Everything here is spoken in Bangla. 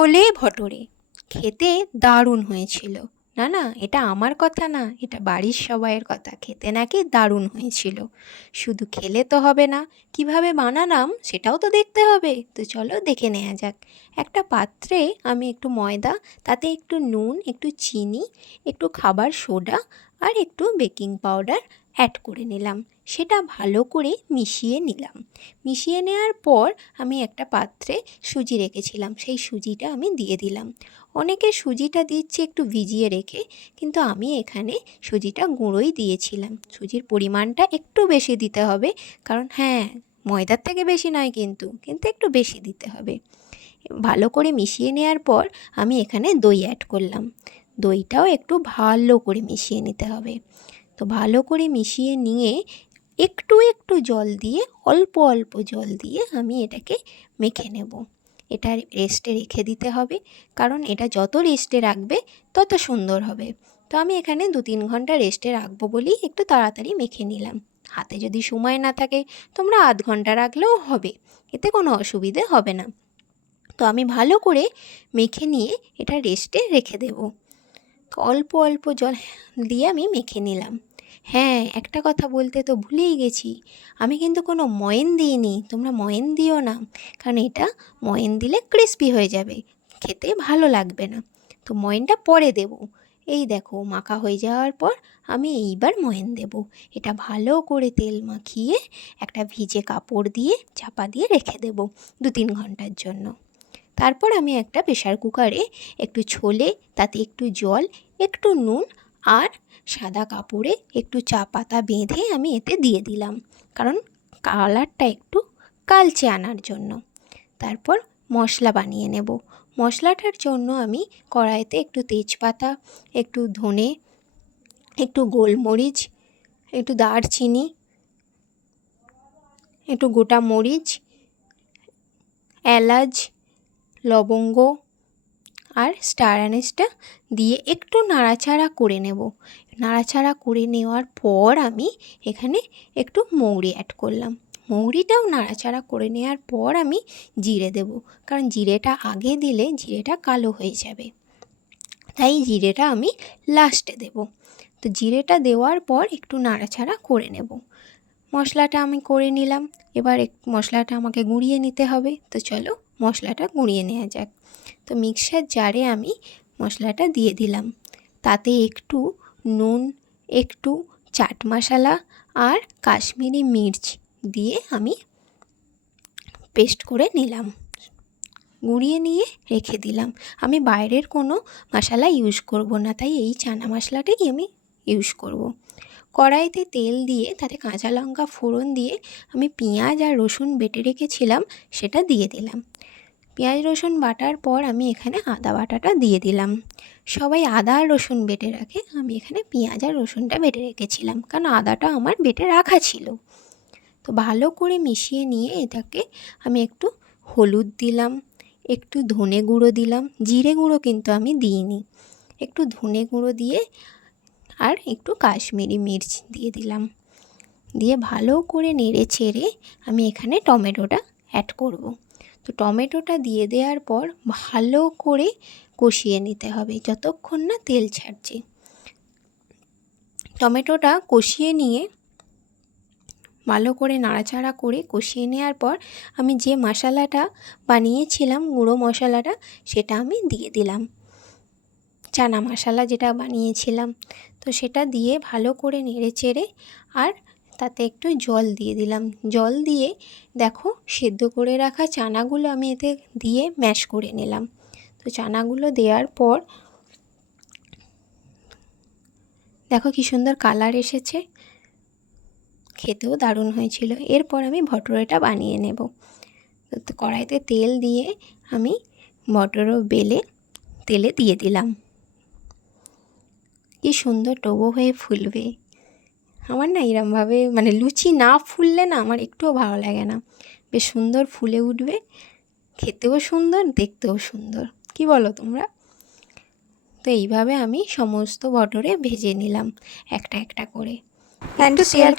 ছোলে ভটোরে খেতে দারুণ হয়েছিল। না না, এটা আমার কথা না, এটা বাড়ির সবাইয়ের কথা। খেতে নাকি দারুণ হয়েছিল। শুধু খেলে তো হবে না, কিভাবে বানালাম সেটাও তো দেখতে হবে। তো চলো দেখে নেওয়া যাক। একটা পাত্রে আমি একটু ময়দা, তাতে একটু নুন, একটু চিনি, একটু খাবার সোডা আর একটু বেকিং পাউডার অ্যাড করে নিলাম। সেটা ভালো করে মিশিয়ে নিলাম। মিশিয়ে নেওয়ার পর আমি একটা পাত্রে সুজি রেখেছিলাম, সেই সুজিটা আমি দিয়ে দিলাম। অনেকে সুজিটা দিচ্ছে একটু ভিজিয়ে রেখে, কিন্তু আমি এখানে সুজিটা গুঁড়োই দিয়েছিলাম। সুজির পরিমাণটা একটু বেশি দিতে হবে, কারণ হ্যাঁ, ময়দার থেকে বেশি নয়, কিন্তু একটু বেশি দিতে হবে। ভালো করে মিশিয়ে নেওয়ার পর আমি এখানে দই অ্যাড করলাম। দইটাও একটু ভালো করে মিশিয়ে নিতে হবে। তো ভালো করে মিশিয়ে নিয়ে একটু একটু জল দিয়ে, অল্প অল্প জল দিয়ে আমি এটাকে মেখে নেব। এটা রেস্টে রেখে দিতে হবে, কারণ এটা যত রেস্টে রাখবে তত সুন্দর হবে। তো আমি এখানে 2-3 ঘন্টা রেস্টে রাখবো বলেই একটু তাড়াতাড়ি মেখে নিলাম। হাতে যদি সময় না থাকে তোমরা আধ ঘন্টা রাখলেও হবে, এতে কোনো অসুবিধে হবে না। তো আমি ভালো করে মেখে নিয়ে এটা রেস্টে রেখে দেব। তো অল্প অল্প জল দিয়ে আমি মেখে নিলাম। হ্যাঁ, একটা কথা বলতে তো ভুলেই গেছি, আমি কিন্তু কোনো ময়েন দিইনি। তোমরা ময়েন দিও না, কারণ এটা ময়েন দিলে ক্রিস্পি হয়ে যাবে, খেতে ভালো লাগবে না। তো ময়েনটা পরে দেব। এই দেখো, মাখা হয়ে যাওয়ার পর আমি এইবার ময়েন দেব। এটা ভালো করে তেল মাখিয়ে একটা ভিজে কাপড় দিয়ে চাপা দিয়ে রেখে দেব 2-3 ঘন্টার জন্য। তারপর আমি একটা প্রেশার কুকারে একটু ছোলে, তাতে একটু জল, একটু নুন আর সাদা কাপড়ে একটু চা পাতা বেঁধে আমি এতে দিয়ে দিলাম, কারণ কালারটা একটু কালচে আনার জন্য। তারপর মশলা বানিয়ে নেব। মশলাটার জন্য আমি কড়াইতে একটু তেজপাতা, একটু ধনে, একটু গোলমরিচ, একটু দারচিনি, একটু গোটা মরিচ, এলাচ, লবঙ্গ আর স্টার অ্যানিসটা দিয়ে একটু নাড়াচাড়া করে নেব। নাড়াচাড়া করে নেওয়ার পর আমি এখানে একটু মৌরি অ্যাড করলাম। মৌরিটাও নাড়াচাড়া করে নেওয়ার পর আমি জিরে দেব, কারণ জিরেটা আগে দিলে জিরেটা কালো হয়ে যাবে, তাই জিরেটা আমি লাস্টে দেব। তো জিরেটা দেওয়ার পর একটু নাড়াচাড়া করে নেব। মশলাটা আমি করে নিলাম, এবার মশলাটা আমাকে গুঁড়িয়ে নিতে হবে। তো চলো মশলাটা গুঁড়িয়ে নেওয়া যাক। তো মিক্সার জারে আমি মশলাটা দিয়ে দিলাম, তাতে একটু নুন, একটু চাট মশলা আর কাশ্মীরি মির্চ দিয়ে আমি পেস্ট করে নিলাম, গুঁড়িয়ে নিয়ে রেখে দিলাম। আমি বাইরের কোনো মশলা ইউজ করব না, তাই এই চানা মশলাটাই আমি ইউজ করব। কড়াইতে তেল দিয়ে তাতে কাঁচা লঙ্কা ফোড়ন দিয়ে আমি পেঁয়াজ আর রসুন বেটে রেখেছিলাম সেটা দিয়ে দিলাম। পেঁয়াজ রসুন বাটার পর আমি এখানে আদা বাটাটা দিয়ে দিলাম। সবাই আদা আর রসুন বেটে রাখে, আমি এখানে পেঁয়াজ আর রসুনটা বেটে রেখেছিলাম, কারণ আদাটা আমার বেটে রাখা ছিল। তো ভালো করে মিশিয়ে নিয়ে এটাকে আমি একটু হলুদ দিলাম, একটু ধনে গুঁড়ো দিলাম, জিরে গুঁড়ো কিন্তু আমি দিইনি, একটু ধনে গুঁড়ো দিয়ে আর একটু কাশ্মীরি মির্চ দিয়ে দিলাম। দিয়ে ভালো করে নেড়ে চেড়ে আমি এখানে টমেটোটা অ্যাড করব। তো টমেটোটা দিয়ে দেওয়ার পর ভালো করে কষিয়ে নিতে হবে যতক্ষণ না তেল ছাড়ছে। টমেটোটা কষিয়ে নিয়ে ভালো করে নাড়াচাড়া করে কষিয়ে নেওয়ার পর আমি যে মশলাটা বানিয়েছিলাম, গুঁড়ো মশলাটা, সেটা আমি দিয়ে দিলাম। চানা মশলা যেটা বানিয়েছিলাম, তো সেটা দিয়ে ভালো করে নেড়ে চেড়ে আর তাতে একটু জল দিয়ে দিলাম। জল দিয়ে দেখো সেদ্ধ করে রাখা চানাগুলো আমি এতে দিয়ে ম্যাশ করে নিলাম। তো চানাগুলো দেওয়ার পর দেখো কি সুন্দর কালার এসেছে, খেতেও দারুণ হয়েছিল। এরপর আমি ভটুরেটা বানিয়ে নেব। তো কড়াইতে তেল দিয়ে আমি ভটুরো বেলে তেলে দিয়ে দিলাম। কি সুন্দর ডোবো হয়ে ফুলবে। আমার না এরমভাবে মানে লুচি না ফুললে না আমার একটুও ভালো লাগে না। বেশ সুন্দর ফুলে উঠবে, খেতেও সুন্দর, দেখতেও সুন্দর। কি বলো তোমরা? তো এইভাবে আমি সমস্ত ভটুরে ভেজে নিলাম একটা একটা করে। একটু তেলটা